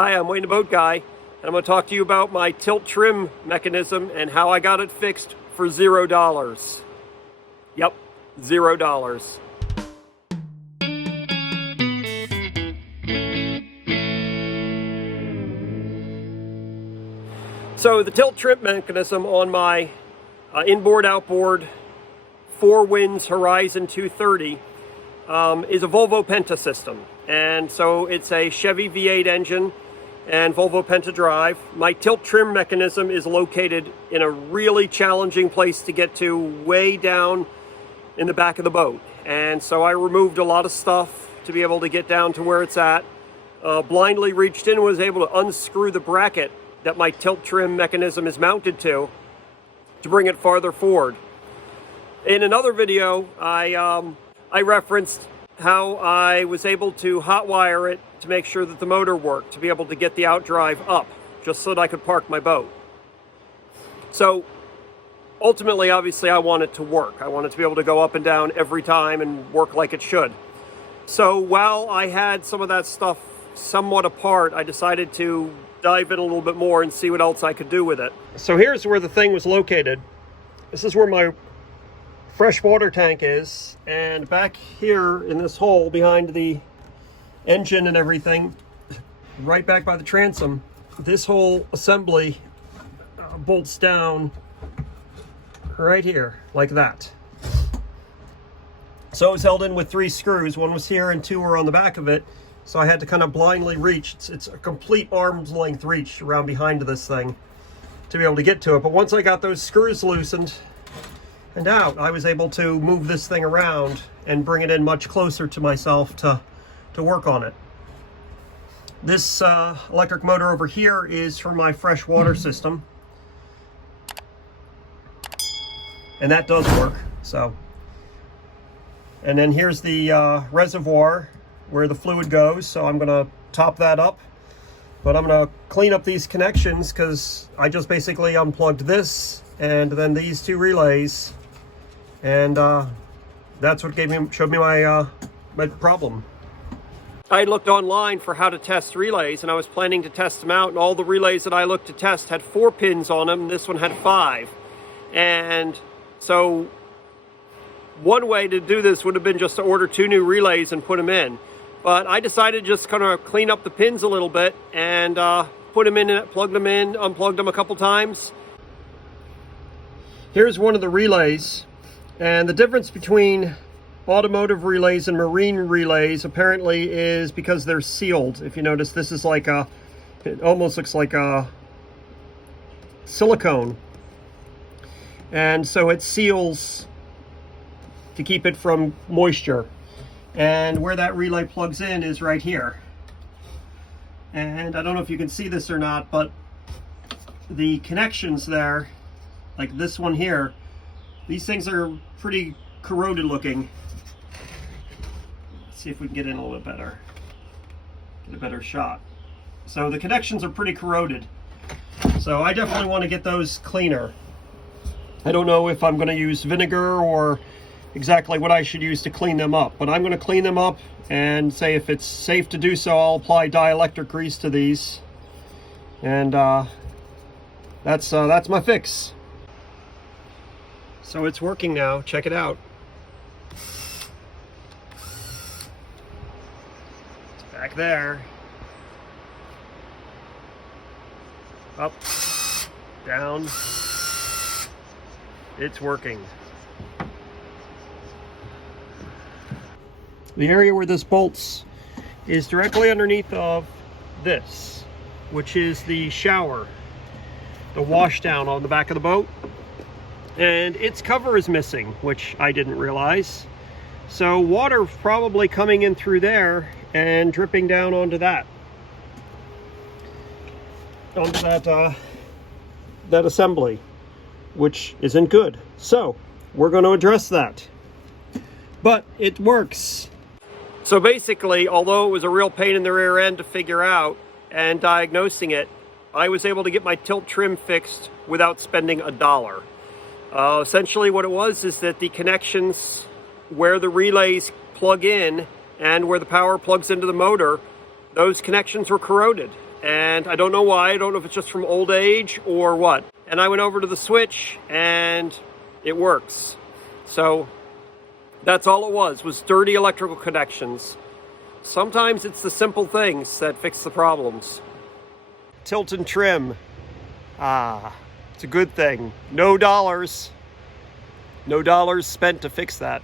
Hi, I'm Wayne the Boat Guy, and I'm going to talk to you about my tilt trim mechanism and how I got it fixed for $0. Yep, $0. So the tilt trim mechanism on my inboard outboard 4 Winds Horizon 230 is a Volvo Penta system. And so it's a Chevy V8 engine and Volvo Penta drive. My tilt trim mechanism is located in a really challenging place to get to, way down in the back of the boat. And so I removed a lot of stuff to be able to get down to where it's at. Blindly reached in and was able to unscrew the bracket that my tilt trim mechanism is mounted to bring it farther forward. In another video, I referenced how I was able to hotwire it to make sure that the motor worked, to be able to get the outdrive up, just so that I could park my boat. So ultimately, obviously, I want it to work. I want it to be able to go up and down every time and work like it should. So while I had some of that stuff somewhat apart, I decided to dive in a little bit more and see what else I could do with it. So here's where the thing was located. This is where my fresh water tank is, and back here in this hole behind the engine and everything, right back by the transom, this whole assembly bolts down right here like that. So it was held in with 3 screws. 1 was here and 2 were on the back of it, so I had to kind of blindly reach. It's a complete arm's length reach around behind this thing to be able to get to it. But once I got those screws loosened and out, I was able to move this thing around and bring it in much closer to myself to work on it. This electric motor over here is for my fresh water system, and that does work. So, and then here's the reservoir where the fluid goes, so I'm gonna top that up, but I'm gonna clean up these connections because I just basically unplugged this and then these 2 relays, and that's what showed me my problem. I looked online for how to test relays, and I was planning to test them out, and all the relays that I looked to test had 4 pins on them. This one had 5. And so one way to do this would have been just to order 2 new relays and put them in. But I decided to just kind of clean up the pins a little bit and put them in, plugged them in, unplugged them a couple times. Here's one of the relays, and the difference between automotive relays and marine relays apparently is because they're sealed. If you notice, this is like it almost looks like a silicone, and so it seals to keep it from moisture. And where that relay plugs in is right here. And I don't know if you can see this or not, but the connections there, like this one here, these things are pretty corroded looking. Let's see if we can get in a little bit better, get a better shot. So the connections are pretty corroded, so I definitely want to get those cleaner. I don't know if I'm going to use vinegar or exactly what I should use to clean them up, but I'm going to clean them up and say if it's safe to do so, I'll apply dielectric grease to these, and that's my fix. So it's working now. Check it out. It's back there. Up, down. It's working. The area where this bolts is directly underneath of this, which is the shower, the washdown on the back of the boat. And its cover is missing, which I didn't realize. So water probably coming in through there and dripping down onto that assembly, which isn't good. So we're going to address that. But it works. So basically, although it was a real pain in the rear end to figure out and diagnosing it, I was able to get my tilt trim fixed without spending $1. Essentially what it was is that the connections where the relays plug in and where the power plugs into the motor, those connections were corroded. and I don't know why. I don't know if it's just from old age or what. And I went over to the switch and it works. So that's all it was dirty electrical connections. Sometimes it's the simple things that fix the problems. Tilt and trim. It's a good thing. No dollars spent to fix that.